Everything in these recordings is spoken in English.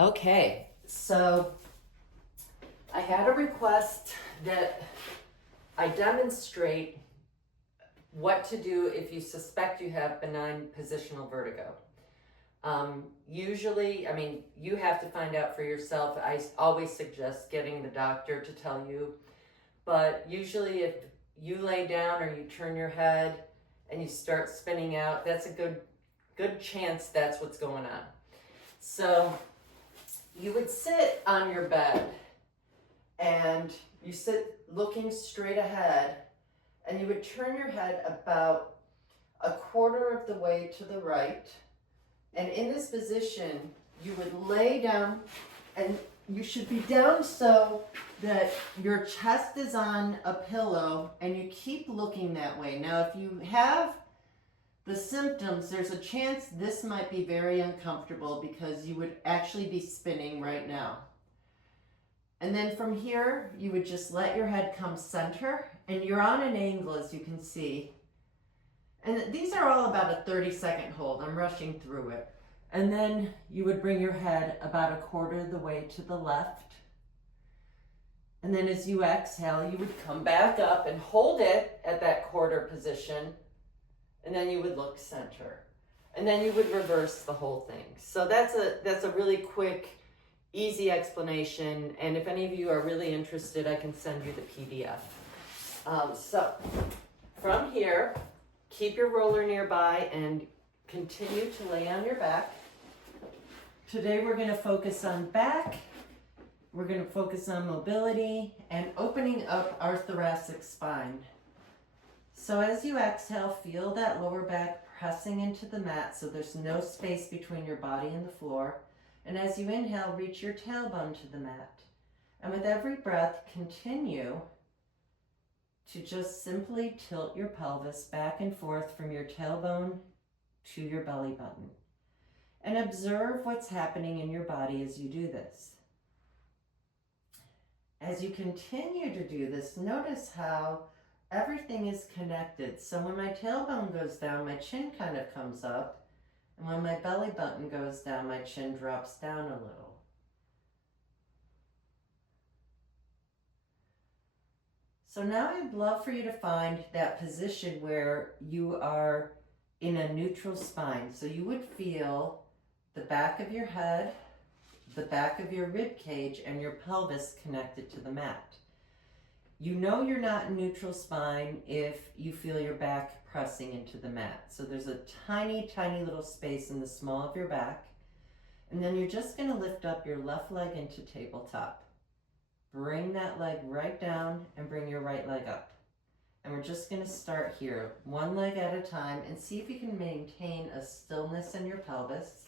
Okay, so I had a request that I demonstrate what to do if you suspect you have benign positional vertigo. Usually, you have to find out for yourself. I always suggest getting the doctor to tell you, but usually if you lay down or you turn your head and you start spinning out, that's a good chance that's what's going on. So you would sit on your bed and you sit looking straight ahead, and you would turn your head about a quarter of the way to the right. And in this position, you would lay down, and you should be down so that your chest is on a pillow, and you keep looking that way. Now, if you have the symptoms, there's a chance this might be very uncomfortable because you would actually be spinning right now. And then from here, you would just let your head come center, and you're on an angle, as you can see. And these are all about a 30-second hold. I'm rushing through it. And then you would bring your head about a quarter of the way to the left. And then as you exhale, you would come back up and hold it at that quarter position. And then you would look center. And then you would reverse the whole thing. So that's a really quick, easy explanation. And if any of you are really interested, I can send you the PDF. So from here, keep your roller nearby and continue to lay on your back. Today we're going to focus on back. We're going to focus on mobility and opening up our thoracic spine. So as you exhale, feel that lower back pressing into the mat so there's no space between your body and the floor. And as you inhale, reach your tailbone to the mat. And with every breath, continue to just simply tilt your pelvis back and forth from your tailbone to your belly button. And observe what's happening in your body as you do this. As you continue to do this, notice how everything is connected. So when my tailbone goes down, my chin kind of comes up. And when my belly button goes down, my chin drops down a little. So now I'd love for you to find that position where you are in a neutral spine. So you would feel the back of your head, the back of your rib cage, and your pelvis connected to the mat. You know you're not in neutral spine if you feel your back pressing into the mat. So there's a tiny, tiny little space in the small of your back. And then you're just going to lift up your left leg into tabletop. Bring that leg right down and bring your right leg up. And we're just going to start here, one leg at a time, and see if you can maintain a stillness in your pelvis.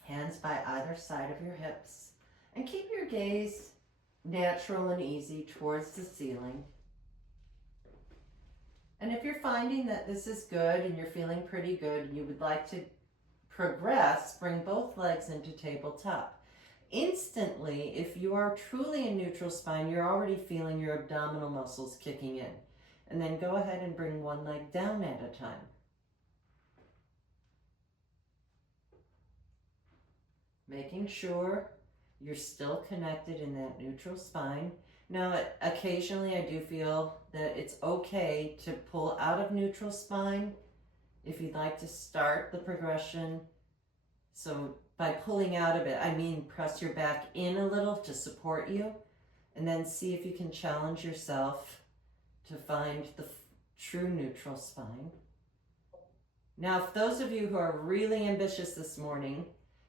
Hands by either side of your hips. And keep your gaze natural and easy towards the ceiling. And if you're finding that this is good and you're feeling pretty good and you would like to progress, bring both legs into tabletop. Instantly, if you are truly in neutral spine, you're already feeling your abdominal muscles kicking in. And then go ahead and bring one leg down at a time. Making sure you're still connected in that neutral spine. Now, occasionally I do feel that it's okay to pull out of neutral spine if you'd like to start the progression. So by pulling out of it, I mean press your back in a little to support you, and then see if you can challenge yourself to find the true neutral spine. Now, if those of you who are really ambitious this morning,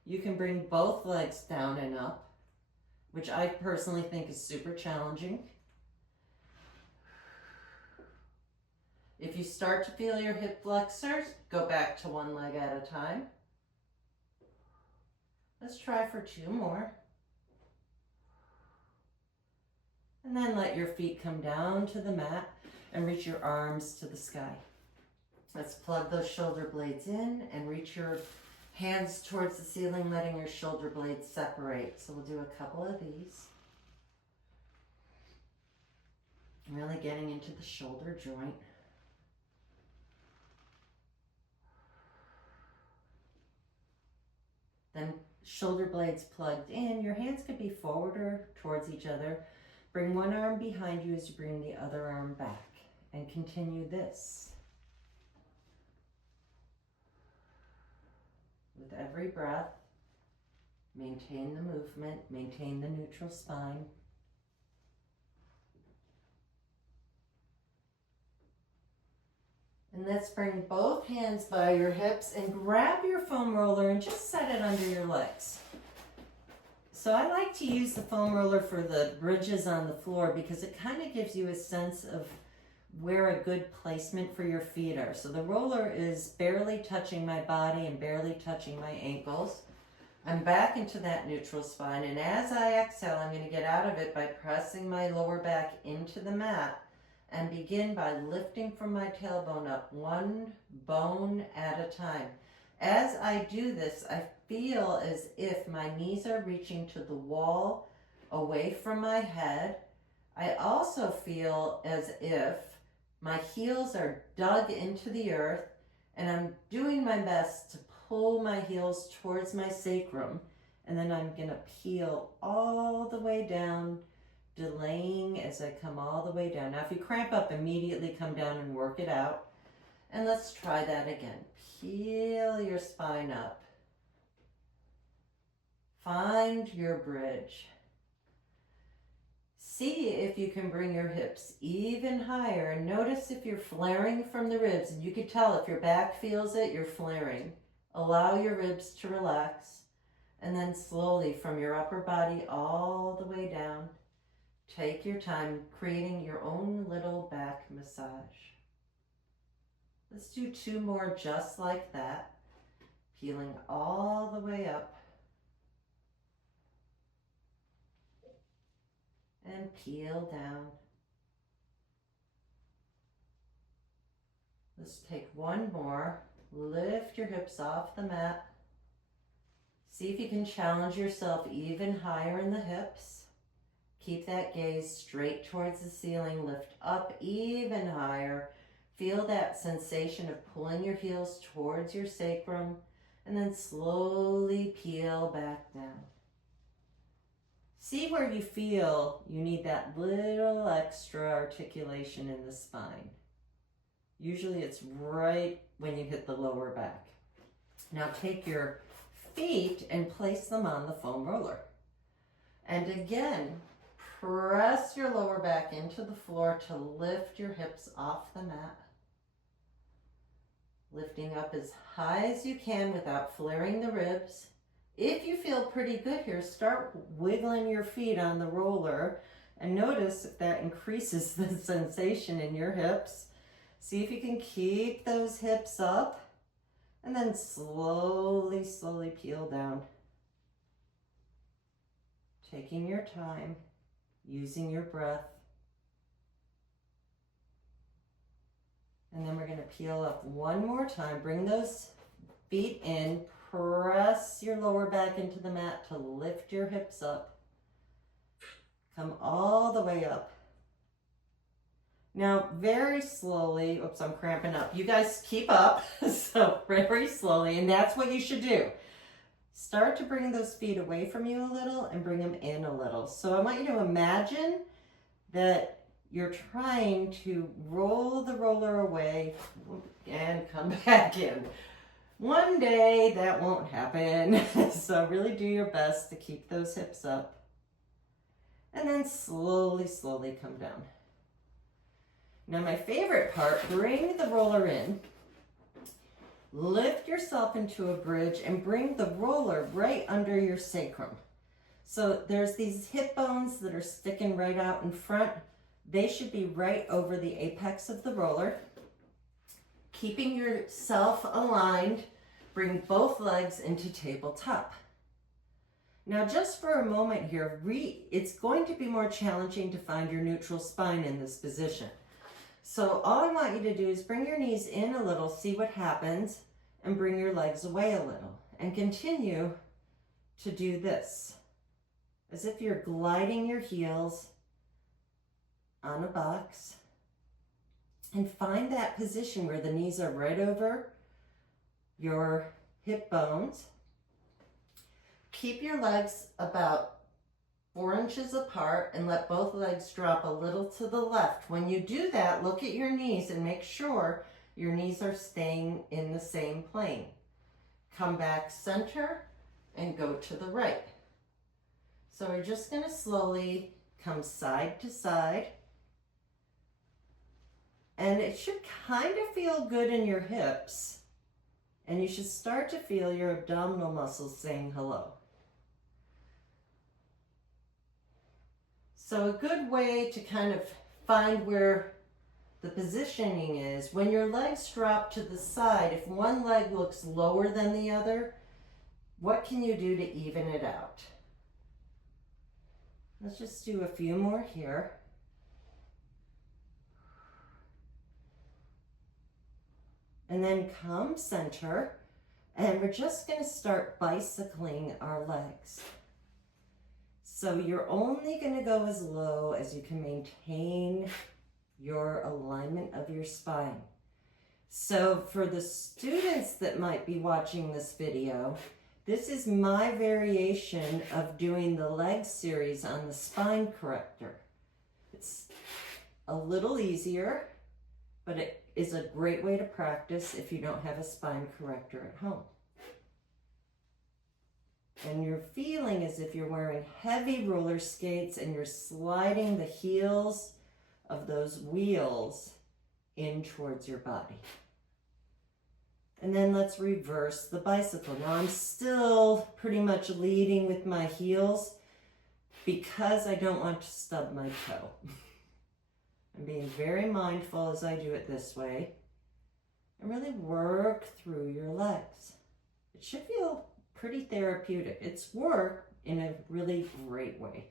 you can bring both legs down and up, which I personally think is super challenging. If you start to feel your hip flexors, go back to one leg at a time. Let's try for 2 more. And then let your feet come down to the mat and reach your arms to the sky. Let's plug those shoulder blades in and reach your hands towards the ceiling, letting your shoulder blades separate. So we'll do a couple of these. Really getting into the shoulder joint. Then shoulder blades plugged in. Your hands could be forward or towards each other. Bring one arm behind you as you bring the other arm back. And continue this. With every breath, maintain the movement, maintain the neutral spine. And let's bring both hands by your hips and grab your foam roller and just set it under your legs. So I like to use the foam roller for the bridges on the floor because it kind of gives you a sense of where a good placement for your feet are. So the roller is barely touching my body and barely touching my ankles. I'm back into that neutral spine, and as I exhale, I'm going to get out of it by pressing my lower back into the mat and begin by lifting from my tailbone up one bone at a time. As I do this, I feel as if my knees are reaching to the wall away from my head. I also feel as if my heels are dug into the earth, and I'm doing my best to pull my heels towards my sacrum, and then I'm going to peel all the way down, delaying as I come all the way down. Now, if you cramp up, immediately come down and work it out. And let's try that again. Peel your spine up. Find your bridge. See if you can bring your hips even higher, and notice if you're flaring from the ribs, and you can tell if your back feels it, you're flaring. Allow your ribs to relax, and then slowly from your upper body all the way down, take your time creating your own little back massage. Let's do 2 more just like that, peeling all the way up and peel down. Let's take 1 more. Lift your hips off the mat. See if you can challenge yourself even higher in the hips. Keep that gaze straight towards the ceiling. Lift up even higher. Feel that sensation of pulling your heels towards your sacrum, and then slowly peel back down. See where you feel you need that little extra articulation in the spine. Usually it's right when you hit the lower back. Now take your feet and place them on the foam roller. And again, press your lower back into the floor to lift your hips off the mat. Lifting up as high as you can without flaring the ribs. If you feel pretty good here, start wiggling your feet on the roller and notice if that increases the sensation in your hips. See if you can keep those hips up, and then slowly, slowly peel down. Taking your time, using your breath. And then we're going to peel up 1 more time. Bring those feet in. Press your lower back into the mat to lift your hips up. Come all the way up. Now, very slowly, oops, I'm cramping up. You guys keep up, so very slowly, and that's what you should do. Start to bring those feet away from you a little and bring them in a little. So I want you to imagine that you're trying to roll the roller away and come back in. One day that won't happen, so really do your best to keep those hips up. And then slowly, slowly come down. Now my favorite part, bring the roller in, lift yourself into a bridge and bring the roller right under your sacrum. So there's these hip bones that are sticking right out in front. They should be right over the apex of the roller. Keeping yourself aligned, bring both legs into tabletop. Now just for a moment here, it's going to be more challenging to find your neutral spine in this position. So all I want you to do is bring your knees in a little, see what happens, and bring your legs away a little. And continue to do this, as if you're gliding your heels on a box. And find that position where the knees are right over your hip bones. keep your legs about 4 inches apart and let both legs drop a little to the left. When you do that, look at your knees and make sure your knees are staying in the same plane. Come back center and go to the right. So we're just going to slowly come side to side. And it should kind of feel good in your hips. And you should start to feel your abdominal muscles saying hello. So a good way to kind of find where the positioning is, when your legs drop to the side, if one leg looks lower than the other, what can you do to even it out? Let's just do a few more here. And then come center, and we're just going to start bicycling our legs. So you're only going to go as low as you can maintain your alignment of your spine. So for the students that might be watching this video, this is my variation of doing the leg series on the spine corrector. It's a little easier, but it is a great way to practice if you don't have a spine corrector at home. And you're feeling as if you're wearing heavy roller skates and you're sliding the heels of those wheels in towards your body. And then let's reverse the bicycle. Now I'm still pretty much leading with my heels because I don't want to stub my toe. I'm being very mindful as I do it this way. And really work through your legs. It should feel pretty therapeutic. It's work in a really great way.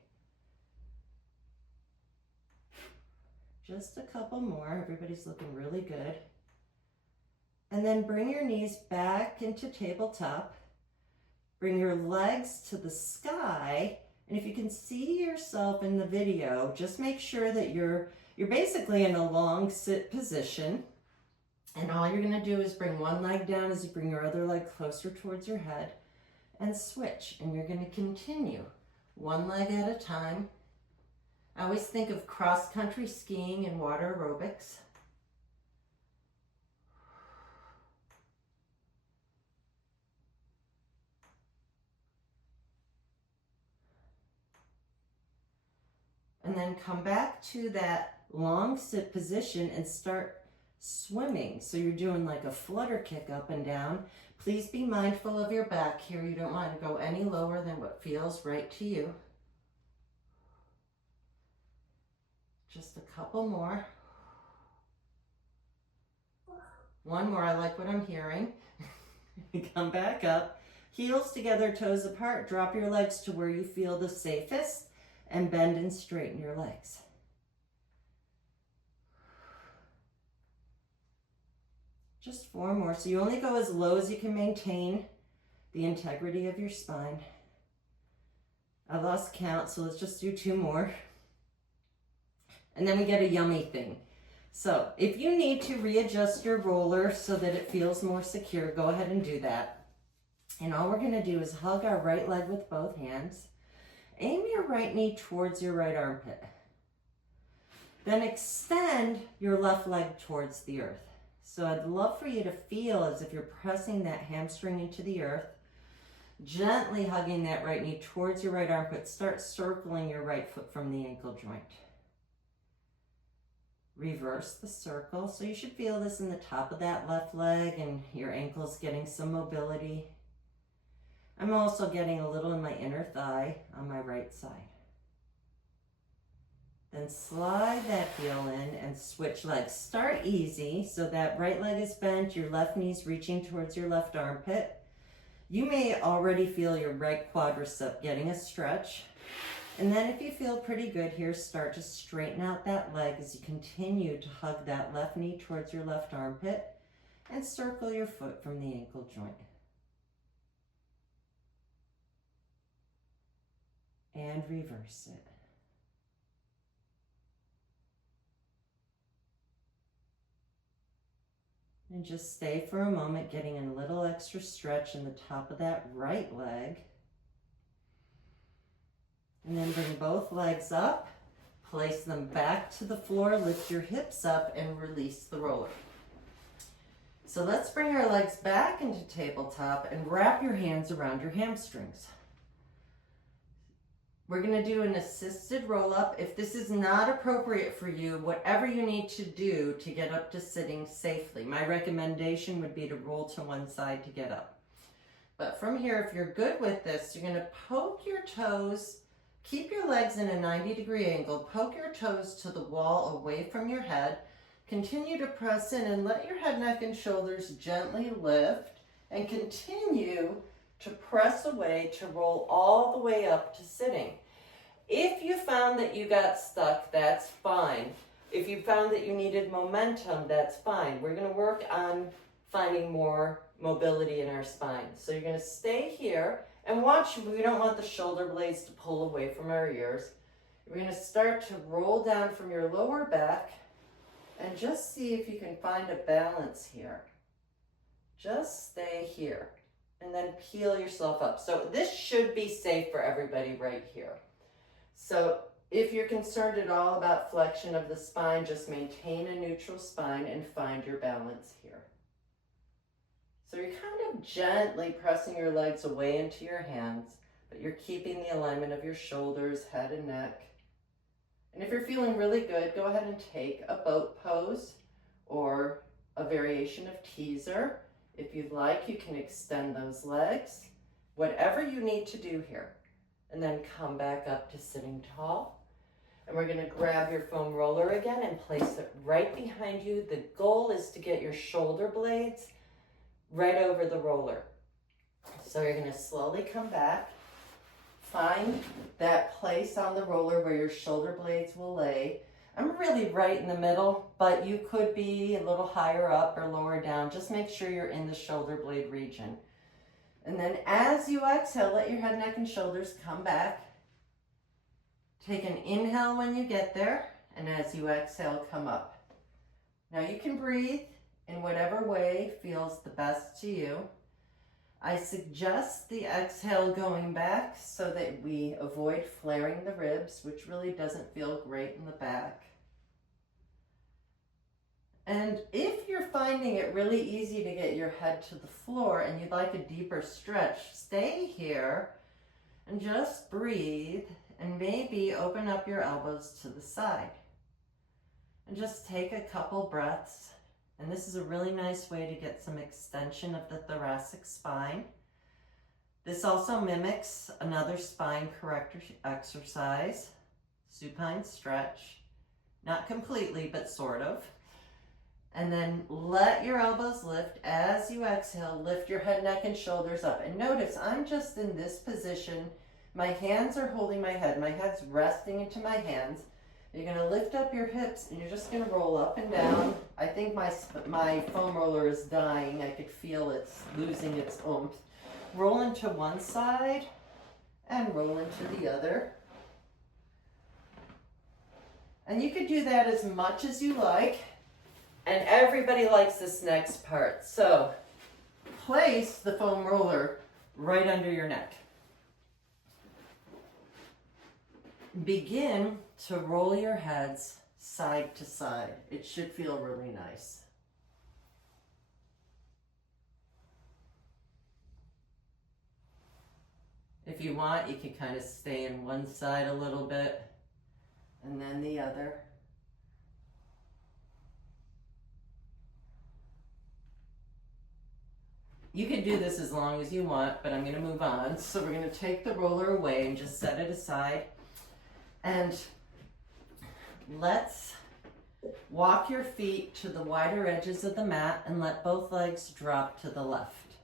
Just a couple more. Everybody's looking really good. And then bring your knees back into tabletop. Bring your legs to the sky. And if you can see yourself in the video, just make sure that you're basically in a long sit position. And all you're going to do is bring one leg down as you bring your other leg closer towards your head and switch. And you're going to continue one leg at a time. I always think of cross-country skiing and water aerobics. And then come back to that long sit position and start swimming. So you're doing like a flutter kick up and down. Please be mindful of your back here. You don't want to go any lower than what feels right to you. Just a couple more. One more. I like what I'm hearing. Come back up. Heels together, toes apart. Drop your legs to where you feel the safest and bend and straighten your legs. Just 4 more. So you only go as low as you can maintain the integrity of your spine. I lost count, so let's just do 2 more. And then we get a yummy thing. So if you need to readjust your roller so that it feels more secure, go ahead and do that. And all we're going to do is hug our right leg with both hands. Aim your right knee towards your right armpit. Then extend your left leg towards the earth. So I'd love for you to feel as if you're pressing that hamstring into the earth, gently hugging that right knee towards your right armpit. Start circling your right foot from the ankle joint. Reverse the circle. So you should feel this in the top of that left leg and your ankles getting some mobility. I'm also getting a little in my inner thigh on my right side. Then slide that heel in and switch legs. Start easy, so that right leg is bent, your left knee's reaching towards your left armpit. You may already feel your right quadricep getting a stretch. And then if you feel pretty good here, start to straighten out that leg as you continue to hug that left knee towards your left armpit and circle your foot from the ankle joint. And reverse it. And just stay for a moment, getting a little extra stretch in the top of that right leg. And then bring both legs up, place them back to the floor, lift your hips up, and release the roller. So let's bring our legs back into tabletop and wrap your hands around your hamstrings. We're going to do an assisted roll-up. If this is not appropriate for you, whatever you need to do to get up to sitting safely. My recommendation would be to roll to one side to get up. But from here, if you're good with this, you're going to poke your toes. Keep your legs in a 90-degree angle. Poke your toes to the wall away from your head. Continue to press in and let your head, neck, and shoulders gently lift. And continue to press away to roll all the way up to sitting. If you found that you got stuck, that's fine. If you found that you needed momentum, that's fine. We're going to work on finding more mobility in our spine. So you're going to stay here and watch. We don't want the shoulder blades to pull away from our ears. We're going to start to roll down from your lower back and just see if you can find a balance here. Just stay here and then peel yourself up. So this should be safe for everybody right here. So if you're concerned at all about flexion of the spine, just maintain a neutral spine and find your balance here. So you're kind of gently pressing your legs away into your hands, but you're keeping the alignment of your shoulders, head, and neck. And if you're feeling really good, go ahead and take a boat pose or a variation of teaser. If you'd like, you can extend those legs, whatever you need to do here. And then come back up to sitting tall. And we're going to grab your foam roller again and place it right behind you. The goal is to get your shoulder blades right over the roller. So you're going to slowly come back. Find that place on the roller where your shoulder blades will lay. I'm really right in the middle, but you could be a little higher up or lower down. Just make sure you're in the shoulder blade region. And then as you exhale, let your head, neck, and shoulders come back. Take an inhale when you get there, and as you exhale, come up. Now you can breathe in whatever way feels the best to you. I suggest the exhale going back so that we avoid flaring the ribs, which really doesn't feel great in the back. And if you're finding it really easy to get your head to the floor and you'd like a deeper stretch, stay here and just breathe and maybe open up your elbows to the side. And just take a couple breaths. And this is a really nice way to get some extension of the thoracic spine. This also mimics another spine corrector exercise, supine stretch. Not completely, but sort of. And then let your elbows lift. As you exhale, lift your head, neck, and shoulders up. And notice I'm just in this position. My hands are holding my head. My head's resting into my hands. You're going to lift up your hips and you're just going to roll up and down. I think my foam roller is dying. I could feel it's losing its oomph. Roll into one side and roll into the other. And you could do that as much as you like. And everybody likes this next part. So place the foam roller right under your neck. Begin to roll your heads side to side. It should feel really nice. If you want, you can kind of stay in one side a little bit and then the other. You can do this as long as you want, but I'm going to move on. So we're going to take the roller away and just set it aside. And let's walk your feet to the wider edges of the mat and let both legs drop to the left.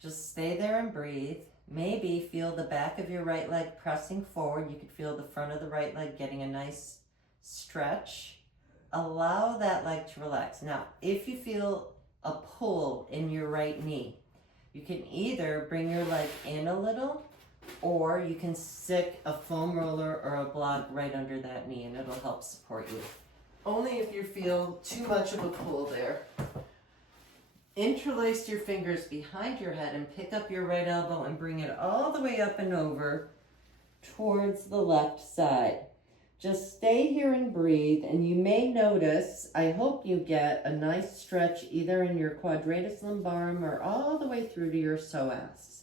Just stay there and breathe. Maybe feel the back of your right leg pressing forward. You could feel the front of the right leg getting a nice stretch. Allow that leg to relax. Now, if you feel a pull in your right knee, you can either bring your leg in a little, or you can stick a foam roller or a block right under that knee and it'll help support you. Only if you feel too much of a pull there. Interlace your fingers behind your head and pick up your right elbow and bring it all the way up and over towards the left side. Just stay here and breathe, and you may notice, I hope you get a nice stretch either in your quadratus lumbarum or all the way through to your psoas.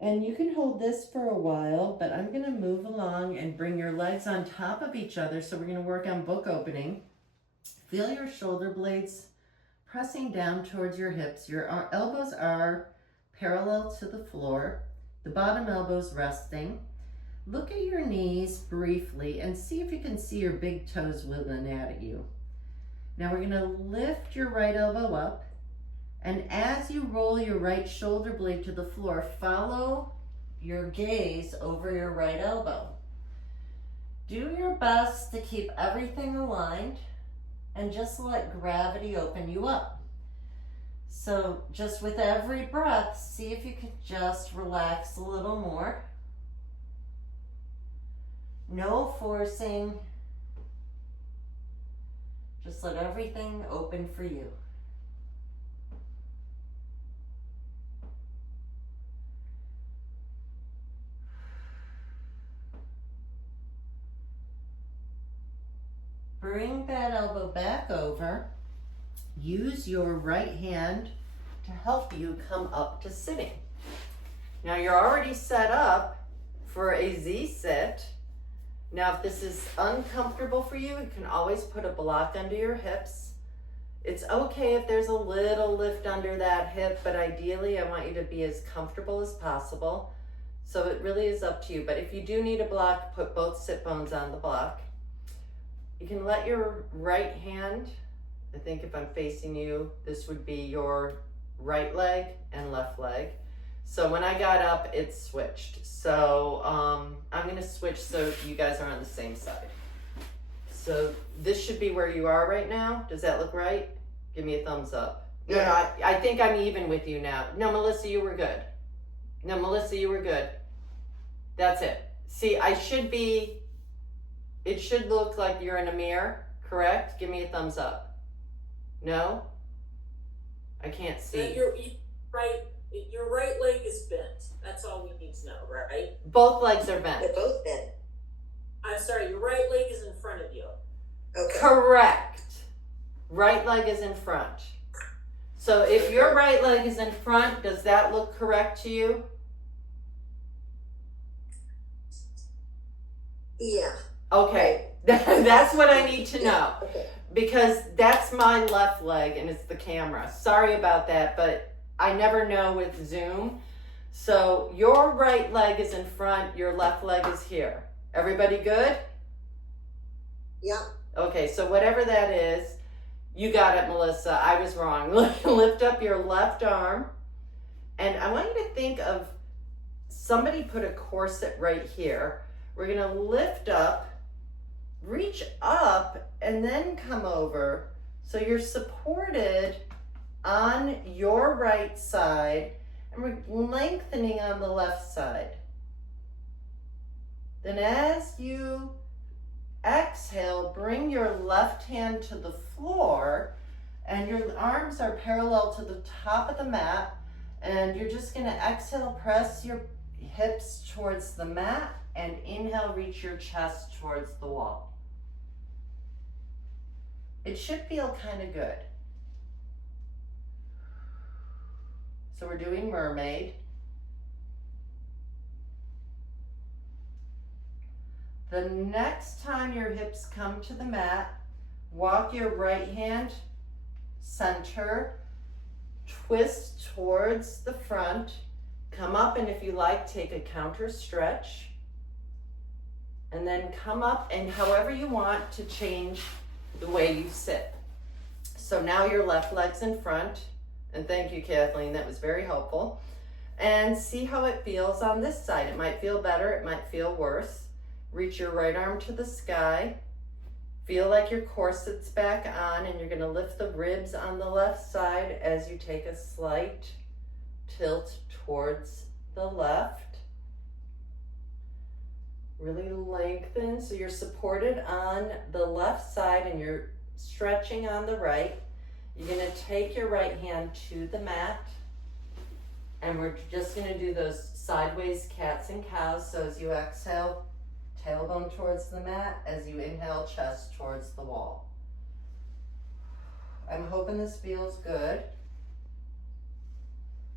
And you can hold this for a while, but I'm going to move along and bring your legs on top of each other. So we're going to work on book opening. Feel your shoulder blades pressing down towards your hips. Your elbows are parallel to the floor, the bottom elbows resting. Look at your knees briefly and see if you can see your big toes wiggling out at you. Now we're going to lift your right elbow up, and as you roll your right shoulder blade to the floor, follow your gaze over your right elbow. Do your best to keep everything aligned and just let gravity open you up. So just with every breath, see if you can just relax a little more. No forcing. Just let everything open for you. Bring that elbow back over. Use your right hand to help you come up to sitting. Now you're already set up for a Z sit. Now if this is uncomfortable for you, you can always put a block under your hips. It's okay if there's a little lift under that hip, but ideally I want you to be as comfortable as possible. So it really is up to you. But if you do need a block, put both sit bones on the block. You can let your right hand, I think if I'm facing you, this would be your right leg and left leg. So when I got up, it switched. So I'm gonna switch so you guys are on the same side. So this should be where you are right now. Does that look right? Give me a thumbs up. No, I think I'm even with you now. No, Melissa, you were good. No, Melissa, you were good. That's it. See, it should look like you're in a mirror, correct? Give me a thumbs up. No? I can't see. Your right leg is bent. That's all we need to know, right? Both legs are bent. They're both bent. I'm sorry, your right leg is in front of you. Okay. Correct. Right leg is in front. So if your right leg is in front, does that look correct to you? Yeah. Okay. That's what I need to know. Okay. Because that's my left leg and it's the camera. Sorry about that, but I never know with Zoom. So your right leg is in front, your left leg is here. Everybody good? Yeah. Okay, so whatever that is, you got it, Melissa. I was wrong. Lift up your left arm. And I want you to think of somebody put a corset right here. We're going to lift up, reach up, and then come over. So you're supported on your right side, and we're lengthening on the left side. Then as you exhale, bring your left hand to the floor, and your arms are parallel to the top of the mat, and you're just going to exhale, press your hips towards the mat, and inhale, reach your chest towards the wall. It should feel kind of good. So we're doing Mermaid. The next time your hips come to the mat, walk your right hand center, twist towards the front, come up, and if you like, take a counter stretch. And then come up, and however you want to change the way you sit. So now your left leg's in front, and thank you, Kathleen, that was very helpful. And see how it feels on this side. It might feel better, it might feel worse. Reach your right arm to the sky. Feel like your corset's back on, and you're gonna lift the ribs on the left side as you take a slight tilt towards the left. Really lengthen, so you're supported on the left side and you're stretching on the right. You're gonna take your right hand to the mat, And we're just gonna do those sideways cats and cows. So as you exhale, tailbone towards the mat. As you inhale, chest towards the wall. I'm hoping this feels good.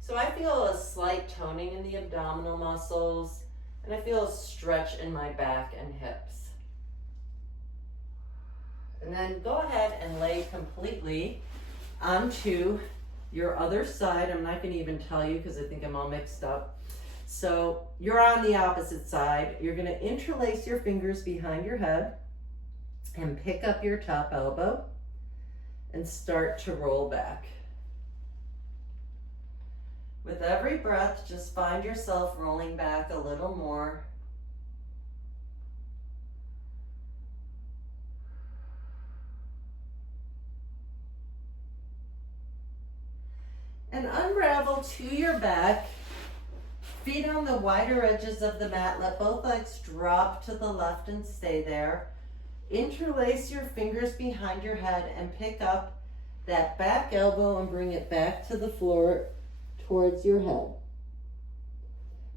So I feel a slight toning in the abdominal muscles, and I feel a stretch in my back and hips. And then go ahead and lay completely onto your other side. I'm not going to even tell you because I think I'm all mixed up. So you're on the opposite side. You're going to interlace your fingers behind your head and pick up your top elbow and start to roll back. With every breath, just find yourself rolling back a little more. And unravel to your back. Feet on the wider edges of the mat. Let both legs drop to the left and stay there. Interlace your fingers behind your head and pick up that back elbow and bring it back to the floor towards your head.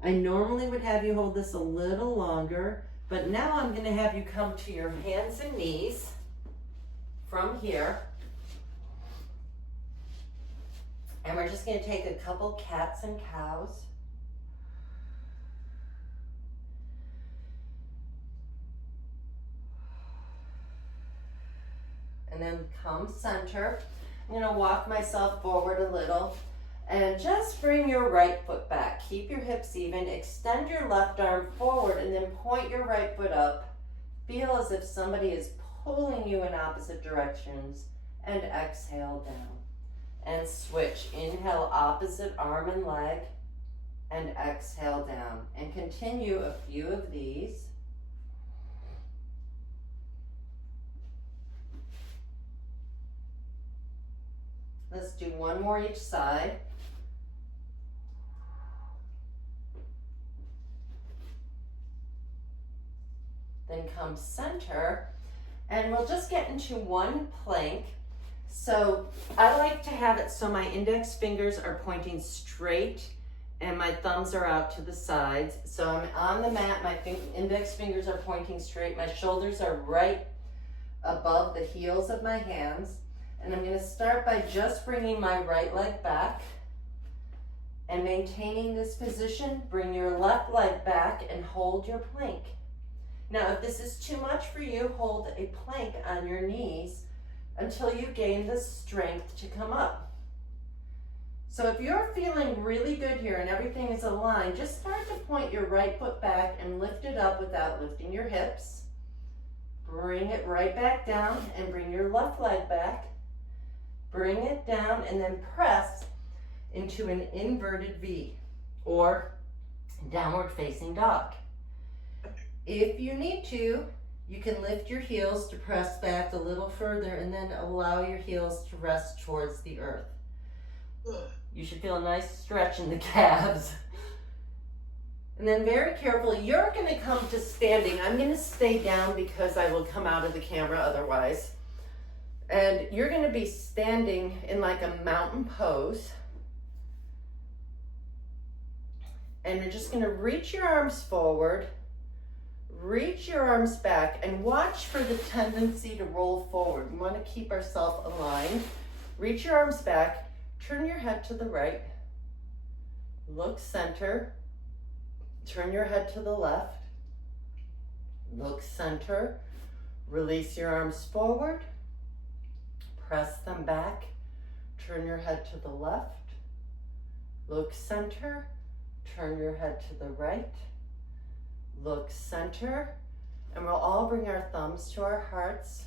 I normally would have you hold this a little longer, but now I'm going to have you come to your hands and knees from here. And we're just going to take a couple cats and cows. And then come center. I'm going to walk myself forward a little and just bring your right foot back. Keep your hips even. Extend your left arm forward and then point your right foot up. Feel as if somebody is pulling you in opposite directions, and exhale down. And switch. Inhale, opposite arm and leg, and exhale down. And continue a few of these. Let's do one more each side. Then come center, and we'll just get into one plank. So I like to have it so my index fingers are pointing straight and my thumbs are out to the sides. So I'm on the mat, my index fingers are pointing straight, my shoulders are right above the heels of my hands. And I'm going to start by just bringing my right leg back and maintaining this position. Bring your left leg back and hold your plank. Now, if this is too much for you, hold a plank on your knees until you gain the strength to come up. So if you're feeling really good here and everything is aligned, just start to point your right foot back and lift it up without lifting your hips. Bring it right back down and bring your left leg back. Bring it down and then press into an inverted V or downward facing dog. If you need to, you can lift your heels to press back a little further and then allow your heels to rest towards the earth. You should feel a nice stretch in the calves. And then very carefully, you're going to come to standing. I'm going to stay down because I will come out of the camera otherwise. And you're going to be standing in like a mountain pose. And you're just going to reach your arms forward, reach your arms back, and watch for the tendency to roll forward. We want to keep ourselves aligned. Reach your arms back, turn your head to the right, look center, turn your head to the left, look center, release your arms forward, press them back, turn your head to the left, look center, turn your head to the right, look center, and we'll all bring our thumbs to our hearts.